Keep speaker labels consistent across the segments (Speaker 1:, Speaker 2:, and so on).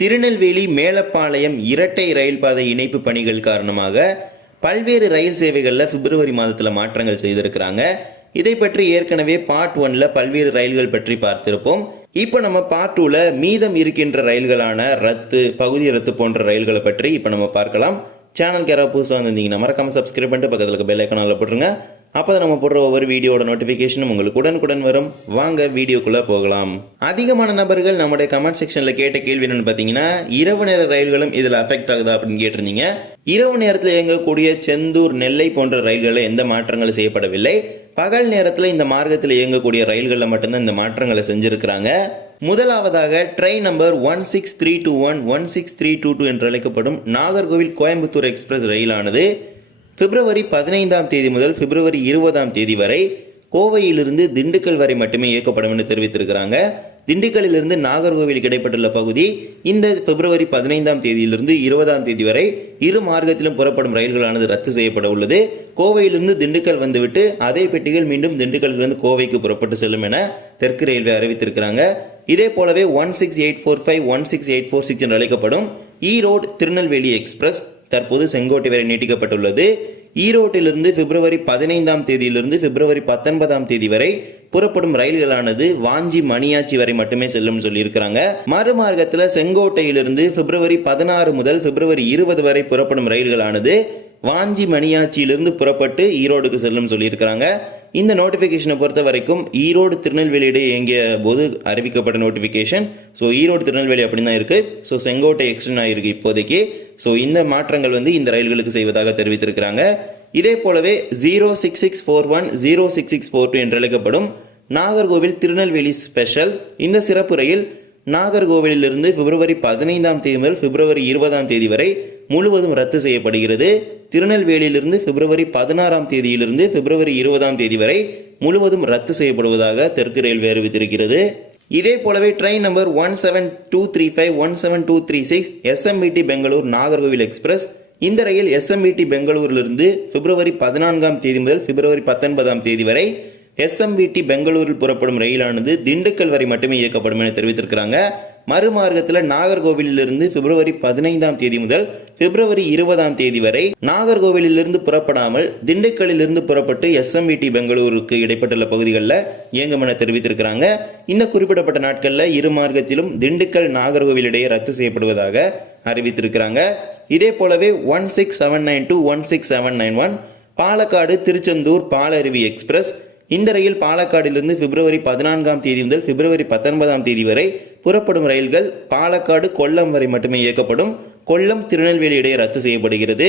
Speaker 1: திருநெல்வேலி மேலப்பாளையம் இரட்டை ரயில் பாதை இணைப்பு பணிகள் காரணமாக பல்வேறு ரயில் சேவைகளில் பிப்ரவரி மாதத்தில் மாற்றங்கள் செய்திருக்கிறாங்க. இதை பற்றி ஏற்கனவே பார்ட் ஒன்ல பல்வேறு ரயில்கள் பற்றி பார்த்திருப்போம். இப்போ நம்ம பார்ட் டூவில் மீதம் இருக்கின்ற ரயில்களான ரத்து பகுதி ரத்து போன்ற ரயில்களை பற்றி இப்போ நம்ம பார்க்கலாம். சேனல் யாராவது புதுசாக வந்திருந்தீங்கன்னா மறக்காமல் சப்ஸ்கிரைப் பண்ணிட்டு பக்கத்தில் இருக்க பெல் ஐக்கானில் போட்டுருங்க. அப்போ தான் நம்ம போடுற ஒவ்வொரு வீடியோட நோட்டிஃபிகேஷனும் உங்களுக்கு உடனுக்குடன் வரும். வாங்க வீடியோக்குள்ளே போகலாம். அதிகமான நபர்கள் நம்முடைய கமெண்ட் செக்ஷனில் கேட்ட கேள்வி என்னென்னு பார்த்தீங்கன்னா இரவு நேர ரயில்களும் இதில் அஃபெக்ட் ஆகுதா அப்படின்னு கேட்டிருந்தீங்க. இரவு நேரத்தில் இயங்கக்கூடிய செந்தூர் நெல்லை போன்ற ரயில்களில் எந்த மாற்றங்களும் செய்யப்படவில்லை. பகல் நேரத்தில் இந்த மார்க்கத்தில் இயங்கக்கூடிய ரயில்களில் மட்டும்தான் இந்த மாற்றங்களை செஞ்சுருக்கிறாங்க. முதலாவதாக train number one six three two one one six three two two என்று அழைக்கப்படும் நாகர்கோவில் கோயம்புத்தூர் எக்ஸ்பிரஸ் ரயிலானது பிப்ரவரி பதினைந்தாம் தேதி முதல் பிப்ரவரி இருபதாம் தேதி வரை கோவையிலிருந்து திண்டுக்கல் வரை மட்டுமே இயக்கப்படும் என்று தெரிவித்திருக்கிறாங்க. திண்டுக்கல்லிலிருந்து நாகர்கோவில் கிடைப்பட்டுள்ள பகுதி இந்த பிப்ரவரி பதினைந்தாம் தேதியிலிருந்து இருபதாம் தேதி வரை இரு மார்க்கத்திலும் புறப்படும் ரயில்களானது ரத்து செய்யப்பட உள்ளது. கோவையிலிருந்து திண்டுக்கல் வந்துவிட்டு அதே பெட்டிகள் மீண்டும் திண்டுக்கல்லிருந்து கோவைக்கு புறப்பட்டு செல்லும் என தெற்கு ரயில்வே அறிவித்திருக்கிறாங்க. இதே போலவே one six eight four five one six eight four six என்று அழைக்கப்படும் ஈரோடு திருநெல்வேலி எக்ஸ்பிரஸ் தற்போது செங்கோட்டை வரை நீட்டிக்கப்பட்டுள்ளது. ஈரோட்டிலிருந்து பிப்ரவரி பதினைந்தாம் தேதியிலிருந்து பிப்ரவரி பத்தொன்பதாம் தேதி வரை புறப்படும் ரயில்களானது வாஞ்சி மணியாச்சி வரை மட்டுமே செல்லும் சொல்லியிருக்கிறாங்க. மறுமார்க்கத்தில் செங்கோட்டையிலிருந்து பிப்ரவரி பதினாறு முதல் பிப்ரவரி இருபது வரை புறப்படும் ரயில்களானது வாஞ்சி மணியாச்சியிலிருந்து புறப்பட்டு ஈரோடுக்கு செல்லும் சொல்லியிருக்கிறாங்க. இந்த நோட்டிஃபிகேஷனை பொறுத்த வரைக்கும் ஈரோடு திருநெல்வேலி இடையே இயங்கிய போது அறிவிக்கப்பட்ட நோட்டிஃபிகேஷன் ஸோ ஈரோடு திருநெல்வேலி அப்படி தான் இருக்குது ஸோ செங்கோட்டை எக்ஸ்டன் ஆகிருக்கு இப்போதைக்கு. ஸோ இந்த மாற்றங்கள் வந்து இந்த ரயில்களுக்கு செய்வதாக தெரிவித்திருக்கிறாங்க. இதே போலவே zero six six four one zero six six four two என்று அழைக்கப்படும் நாகர்கோவில் திருநெல்வேலி ஸ்பெஷல் இந்த சிறப்பு ரயில் நாகர்கோவிலிருந்து பிப்ரவரி பதினைந்தாம் தேதி முதல் பிப்ரவரி இருபதாம் தேதி வரை முழுவதும் ரத்து செய்யப்படுகிறது. திருநெல்வேலியிலிருந்து பிப்ரவரி பதினாறாம் தேதியிலிருந்து பிப்ரவரி இருபதாம் தேதி வரை முழுவதும் ரத்து செய்யப்படுவதாக தெற்கு ரயில்வே அறிவித்திருக்கிறது. இதே போலவே train number one seven two three five one seven two three six SMVT Bengaluru Nagercoil express இந்த ரயில் எஸ்எம்பிடி பெங்களூரிலிருந்து பிப்ரவரி பதினான்காம் தேதி முதல் பிப்ரவரி பத்தொன்பதாம் தேதி வரை எஸ்எம்பிடி பெங்களூரில் புறப்படும் ரயிலானது திண்டுக்கல் வரை மட்டுமே இயக்கப்படும் என தெரிவித்திருக்கிறாங்க. மறுமார்க்கத்தில் நாகர்கோவிலிருந்து பிப்ரவரி பதினைந்தாம் தேதி முதல் பிப்ரவரி இருபதாம் தேதி வரை நாகர்கோவிலிருந்து புறப்படாமல் திண்டுக்கல்லிலிருந்து புறப்பட்டு எஸ்எம்விடி பெங்களூருக்கு இடைப்பட்டுள்ள பகுதிகளில் இயங்கும் என தெரிவித்திருக்கிறாங்க. இந்த குறிப்பிடப்பட்ட நாட்களில் இரு மார்க்கத்திலும் திண்டுக்கல் நாகர்கோவில் இடையே ரத்து செய்யப்படுவதாக அறிவித்திருக்கிறாங்க. இதே போலவே one six seven nine two one six seven nine one Palakkad Tiruchendur Palaruvi express இந்த ரயில் பாலக்காடிலிருந்து பிப்ரவரி பதினான்காம் தேதி முதல் பிப்ரவரி பத்தொன்பதாம் தேதி வரை புறப்படும் ரயில்கள் பாலக்காடு கொல்லம் வரை மட்டுமே இயக்கப்படும். கொல்லம் திருநெல்வேலி இடையே ரத்து செய்யப்படுகிறது.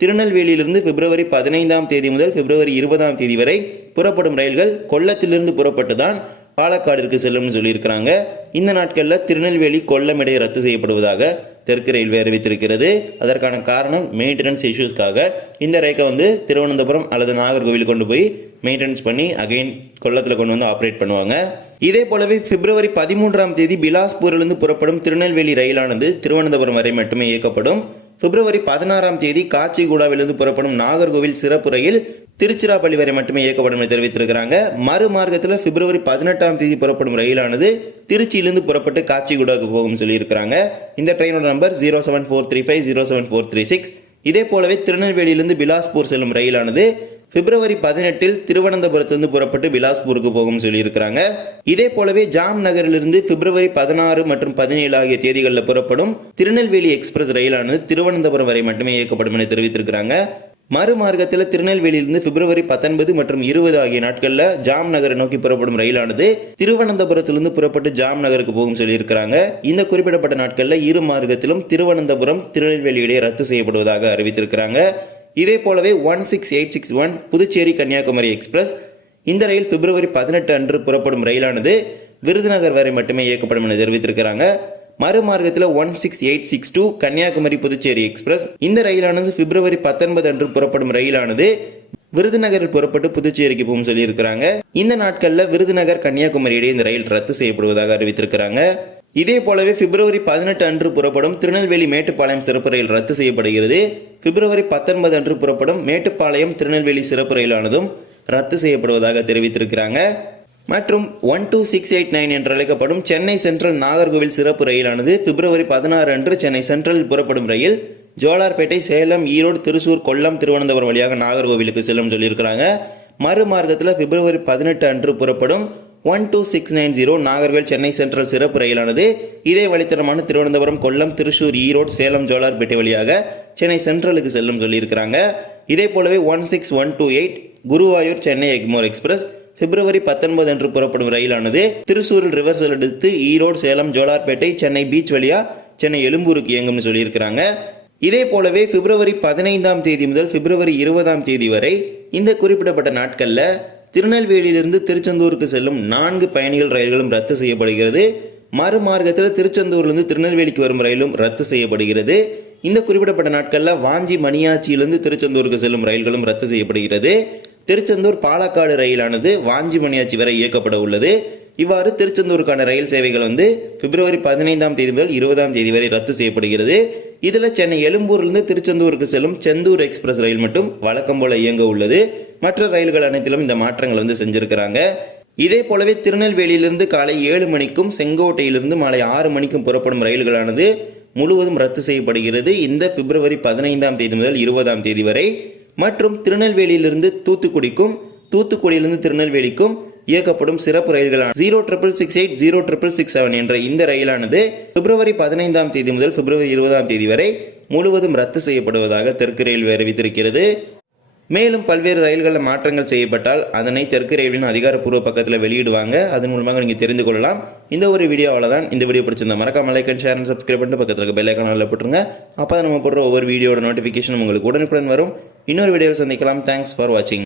Speaker 1: திருநெல்வேலியிலிருந்து பிப்ரவரி பதினைந்தாம் தேதி முதல் பிப்ரவரி இருபதாம் தேதி வரை புறப்படும் ரயில்கள் கொல்லத்திலிருந்து புறப்பட்டு தான் பாலக்காடிற்கு செல்லும்னு சொல்லியிருக்கிறாங்க. இந்த நாட்களில் திருநெல்வேலி கொல்லம் இடையே ரத்து செய்யப்படுவதாக தெற்கு ரயில்வே அறிவித்திருக்கிறது. அதற்கான காரணம் மெயின்டெனன்ஸ் இஷ்யூஸ்க்காக இந்த ரேக்கை வந்து திருவனந்தபுரம் அல்லது நாகர்கோவில் கொண்டு போய் மெயின்டெனன்ஸ் பண்ணி அகைன் கொல்லத்தில் கொண்டு வந்து ஆப்ரேட் பண்ணுவாங்க. இதே போலவே பிப்ரவரி பதிமூன்றாம் தேதி பிலாஸ்பூரிலிருந்து புறப்படும் திருநெல்வேலி ரயிலானது திருவனந்தபுரம் வரை மட்டுமே இயக்கப்படும். பிப்ரவரி பதினாறாம் தேதி காச்சிகுடாவிலிருந்து புறப்படும் நாகர்கோவில் சிறப்பு ரயில் திருச்சிராப்பள்ளி வரை மட்டுமே இயக்கப்படும் என தெரிவித்திருக்கிறாங்க. மறு மார்க்கத்தில் பிப்ரவரி பதினெட்டாம் தேதி புறப்படும் ரயிலானது திருச்சியிலிருந்து புறப்பட்டு காச்சிகுடாவுக்கு போகும் சொல்லியிருக்கிறாங்க. இந்த ட்ரெயினோட number zero seven four three five zero seven four three six இதே போலவே திருநெல்வேலியிலிருந்து பிலாஸ்பூர் செல்லும் ரயிலானது பிப்ரவரி பதினெட்டில் திருவனந்தபுரத்திலிருந்து புறப்பட்டு பிலாஸ்பூருக்கு போகும் சொல்லியிருக்கிறாங்க. இதே போலவே ஜாம் நகரிலிருந்து பிப்ரவரி பதினாறு மற்றும் பதினேழு ஆகிய தேதிகளில் புறப்படும் திருநெல்வேலி எக்ஸ்பிரஸ் ரயிலானது திருவனந்தபுரம் வரை மட்டுமே இயக்கப்படும் என தெரிவித்திருக்கிறாங்க. மறுமார்க்கத்தில் திருநெல்வேலியிலிருந்து பிப்ரவரி பத்தொன்பது மற்றும் இருபது ஆகிய நாட்களில் ஜாம் நகரை நோக்கி புறப்படும் ரயிலானது திருவனந்தபுரத்திலிருந்து புறப்பட்டு ஜாம் நகருக்கு போகும் சொல்லியிருக்கிறாங்க. இந்த குறிப்பிடப்பட்ட நாட்களில் இரு மார்க்கத்திலும் திருவனந்தபுரம் திருநெல்வேலி இடையே ரத்து செய்யப்படுவதாக அறிவித்திருக்கிறாங்க. இதே போலவே one six eight six one Puducherry Kanyakumari express. இந்த ரயில் பிப்ரவரி பதினெட்டு அன்று புறப்படும் ரயிலானது விருதுநகர் வரை மட்டுமே இயக்கப்படும் என தெரிவித்திருக்கிறாங்க. மறுமார்க்கத்தில் one six eight six two Kanyakumari Puducherry express. இந்த ரயிலானது பிப்ரவரி பத்தொன்பது அன்று புறப்படும் ரயிலானது விருதுநகரில் புறப்பட்டு புதுச்சேரிக்கு போகும் சொல்லியிருக்கிறாங்க. இந்த நாட்களில் விருதுநகர் கன்னியாகுமரி இடையே இந்த ரயில் ரத்து செய்யப்படுவதாக அறிவித்திருக்கிறாங்க. இதே போலவே பிப்ரவரி பதினெட்டு அன்று புறப்படும் திருநெல்வேலி மேட்டுப்பாளையம் சிறப்பு ரயில் ரத்து செய்யப்படுகிறது. பிப்ரவரி பத்தொன்பது அன்று புறப்படும் மேட்டுப்பாளையம் திருநெல்வேலி சிறப்பு ரயிலானதும் ரத்து செய்யப்படுவதாக தெரிவித்திருக்கிறாங்க. மற்றும் one two six eight nine என்று அழைக்கப்படும் சென்னை சென்ட்ரல் நாகர்கோவில் சிறப்பு ரயிலானது பிப்ரவரி பதினாறு அன்று சென்னை சென்ட்ரலில் புறப்படும் ரயில் ஜோலார்பேட்டை சேலம் ஈரோடு திருச்சூர் கொல்லம் திருவனந்தபுரம் வழியாக நாகர்கோவிலுக்கு செல்லும் சொல்லியிருக்கிறாங்க. மறுமார்க்கத்தில் பிப்ரவரி பதினெட்டு அன்று புறப்படும் one two six nine zero Nagercoil Chennai central சிறப்பு ரயிலானது இதே வழித்தடமான திருவனந்தபுரம் கொல்லம் திருச்சூர் ஈரோடு சேலம் ஜோலார்பேட்டை வழியாக சென்னை சென்ட்ரலுக்கு செல்லும் சொல்லியிருக்கிறாங்க. இதே போலவே one six one two eight Guruvayur Chennai Egmore express பிப்ரவரி பத்தொன்பது அன்று புறப்படும் ரயிலானது திருச்சூரில் ரிவர்சல் எடுத்து ஈரோடு சேலம் ஜோலார்பேட்டை சென்னை பீச் வழியா சென்னை எழும்பூருக்கு இயங்கும்னு சொல்லியிருக்கிறாங்க. இதே போலவே பிப்ரவரி பதினைந்தாம் தேதி முதல் பிப்ரவரி இருபதாம் தேதி வரை இந்த குறிப்பிடப்பட்ட நாட்களில் திருநெல்வேலியிலிருந்து திருச்செந்தூருக்கு செல்லும் நான்கு பயணிகள் ரயில்களும் ரத்து செய்யப்படுகிறது. மறுமார்க்கத்தில் திருச்செந்தூர்லேருந்து திருநெல்வேலிக்கு வரும் ரயிலும் ரத்து செய்யப்படுகிறது. இந்த குறிப்பிடப்பட்ட நாட்களில் வாஞ்சி மணியாச்சியிலிருந்து திருச்செந்தூருக்கு செல்லும் ரயில்களும் ரத்து செய்யப்படுகிறது. திருச்செந்தூர் பாலக்காடு ரயிலானது வாஞ்சி மணியாச்சி வரை இயக்கப்பட உள்ளது. இவ்வாறு திருச்செந்தூருக்கான ரயில் சேவைகள் வந்து பிப்ரவரி பதினைந்தாம் தேதி முதல் இருபதாம் தேதி வரை ரத்து செய்யப்படுகிறது. இதில் சென்னை எழும்பூர்லேருந்து திருச்செந்தூருக்கு செல்லும் செந்தூர் எக்ஸ்பிரஸ் ரயில் மட்டும் வழக்கம் போல இயங்க உள்ளது. மற்ற ரயில்கள் அனைத்திலும் இந்த மாற்றங்கள் வந்து செஞ்சுருக்கிறாங்க. இதே போலவே திருநெல்வேலியிலிருந்து காலை ஏழு மணிக்கும் செங்கோட்டையிலிருந்து மாலை ஆறு மணிக்கும் புறப்படும் ரயில்களானது முழுவதும் ரத்து செய்யப்படுகிறது. இந்த பிப்ரவரி பதினைந்தாம் தேதி முதல் இருபதாம் தேதி வரை. மற்றும் திருநெல்வேலியிலிருந்து தூத்துக்குடிக்கும் தூத்துக்குடியிலிருந்து திருநெல்வேலிக்கும் இயக்கப்படும் சிறப்பு ரயில்களான zero triple six eight zero triple six seven என்ற இந்த ரயிலானது பிப்ரவரி பதினைந்தாம் தேதி முதல் பிப்ரவரி இருபதாம் தேதி வரை முழுவதும் ரத்து செய்யப்படுவதாக தெற்கு ரயில்வே அறிவித்திருக்கிறது. மேலும் பல்வேறு ரயில்களில் மாற்றங்கள் செய்யப்பட்டால் அதனை தெற்கு ரயில்வின் அதிகாரப்பூர்வ பக்கத்தில் வெளியிடுவாங்க. அதன் மூலமாக நீங்கள் தெரிந்து கொள்ளலாம். இந்த ஒரு வீடியோ அவ்வளோதான் இந்த வீடியோ பிடிச்சிருந்தா மறக்காம like and share and subscribe பண்ணிட்டு பக்கத்தில் இருக்க பெல் ஐக்கானில் போட்டுருங்க. அப்போ நம்ம போடுற ஒவ்வொரு வீடியோட நோட்டிஃபிகேஷன் உங்களுக்கு உடனுக்குடன் வரும். இன்னொரு வீடியோவில் சந்திக்கலாம். தேங்க்ஸ் ஃபார் வாட்சிங்